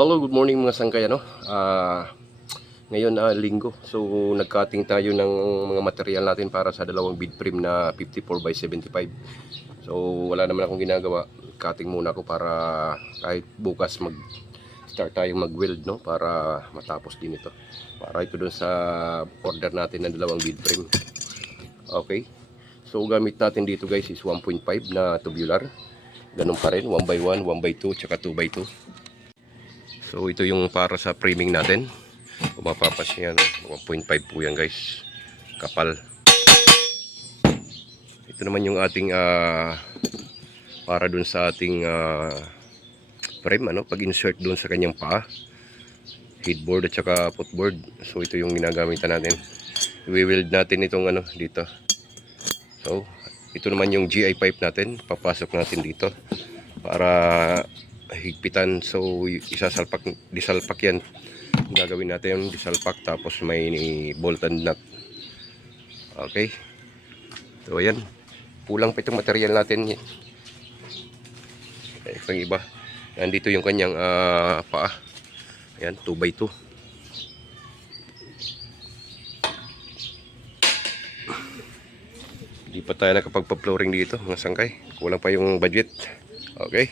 Hello, good morning mga sangkay ngayon linggo. So nag-cutting tayo ng mga material natin para sa dalawang bid frame na 54 by 75. So wala naman akong ginagawa. Cutting muna ako para kahit bukas start tayong mag-weld, no, para matapos din ito. Para ito doon sa order natin ng dalawang bid frame. Okay. So gamit natin dito guys is 1.5 na tubular. Ganun pa rin, 1x1, 1x2, tsaka 2x2. So ito yung para sa framing natin. Kung mapapansin yan, 1.5 po yan guys, kapal. Ito naman yung ating para dun sa ating frame, pag insert dun sa kanyang paa, headboard at saka footboard. So ito yung ginagamitan natin. I-weld natin itong dito. So ito naman yung GI pipe natin, papasok natin dito para higpitan. So disalpak yan, gagawin natin disalpak, tapos may bolt and nut. Okay, so ayan, kulang pa itong material natin. Itong iba, nandito yung kanyang paa. Ayan, 2x2. Hindi pa tayo nakapagpa-flooring dito mga sangkay, kulang pa yung budget. Okay.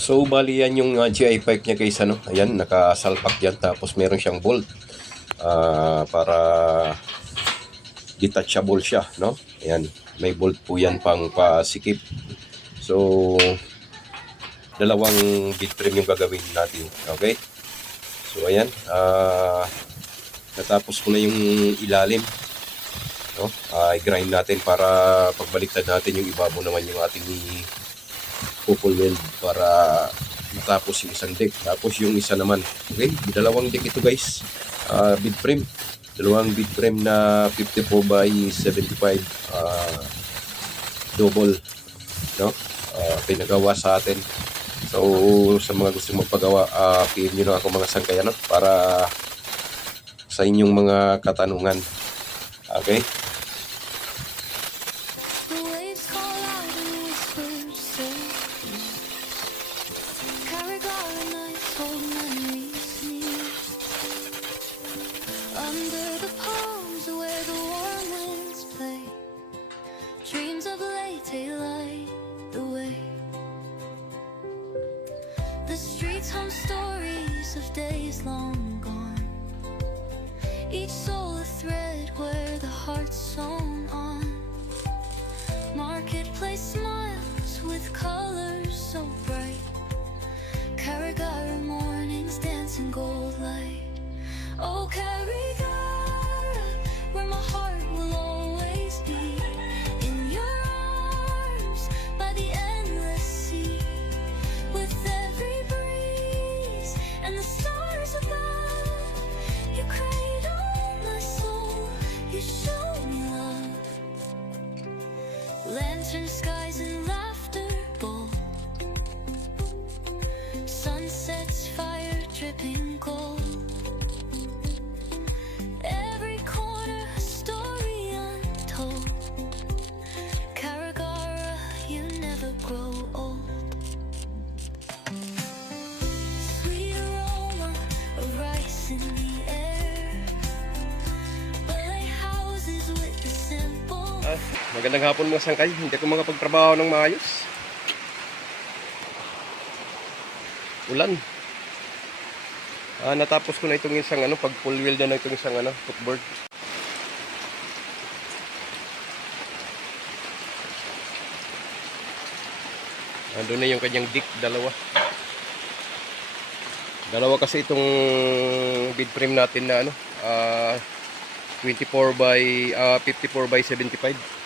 So bali yan yung GI pipe niya guys, ayan, nakasalpak yan, tapos meron siyang bolt para detachable siya, no? Ayan, may bolt po yan pang pasikip. So dalawang bit frame yung gagawin natin. Okay, so ayan, natapos ko na yung ilalim, no? I-grind natin para pagbaliktad natin yung ibabaw naman yung ating full weld para matapos yung isang deck. Tapos yung isa naman, okay, dalawang deck ito guys, bid frame, dalawang bid frame na 54 by 75 double, no, pinagawa sa atin. So sa mga gustong magpagawa, PM nyo na ako mga sangkay, para sa inyong mga katanungan. Okay. Bedtime stories of days long gone. Each soul a thread where the heart's sewn on. Marketplace smiles with colors so bright. Karagara mornings dance in gold light. Oh, Karagara, where my heart will always be. In your arms, by the endless sea. With every breeze and the stars above, you cradle my soul, you show me love. Lantern skies and laughter bold. Sunsets, fire dripping gold. Every corner a story untold. Karagara, you never grow old. Sweet aroma of rice in the air. Ballet houses with the simple. Magandang hapon mga sangkay. Hindi ako makapagtrabaho ng maayos. Ulan. Natapos ko na itong isang pag full wheel na itong isang footboard. Doon na yung kanyang dick, dalawa. Dalawa kasi itong bed frame natin na 24 by 54 by 75.